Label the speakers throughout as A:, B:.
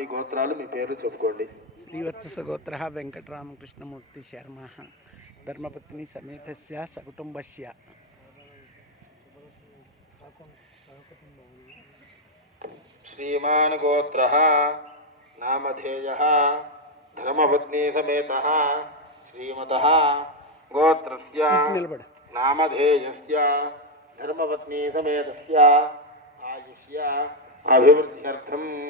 A: మీ గోత్రాలు మీ పేరు చెప్పుకోండి.
B: శ్రీవత్సగోత్ర వెంకటరామకృష్ణమూర్తి శర్మ. ధర్మపత్ని సమేతస్య సకుటుంబస్య.
A: శ్రీమాన్ గోత్ర నామధేయ. ధర్మపత్ని సమేత శ్రీమత గోత్రస్య నామధేయస్య. ధర్మపత్ని సమేతస్య. ఆయుష్య. అభివృద్ధ్యర్థం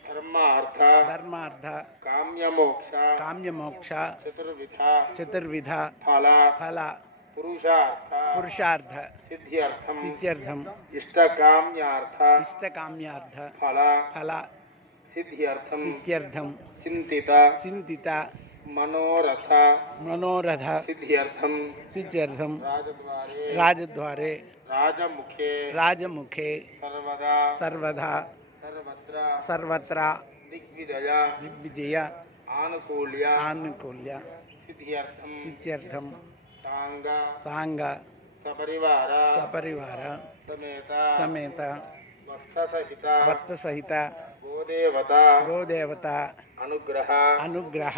B: ಧರ್ಮಾರ್ಥ
A: पुरुषार्थ
B: सिद्ध्यर्थम
A: इष्टकाम्यार्थ
B: इष्टकाम्यार्थ
A: फल
B: फल
A: सिद्ध्यर्थम
B: सिद्ध्यर्थम
A: चिंतिता
B: चिंतिता
A: मनोरथ
B: मनोरथ
A: सिद्ध्यर्थम
B: सिद्ध्यर्थम
A: राजद्वारे
B: राजद्वारे
A: राजमुखे
B: राजमुखे
A: सर्वदा
B: सर्वदा
A: సర్వత్ర దిగ్విజయ ఆనుకూల్య
B: ఆనుకూల్య
A: సిద్ధ్యర్థం సాంగ సపరివార
B: సపరివార
A: సమేత
B: సమేత భక్త సహిత
A: గోదేవత
B: గోదేవత
A: అనుగ్రహ
B: అనుగ్రహ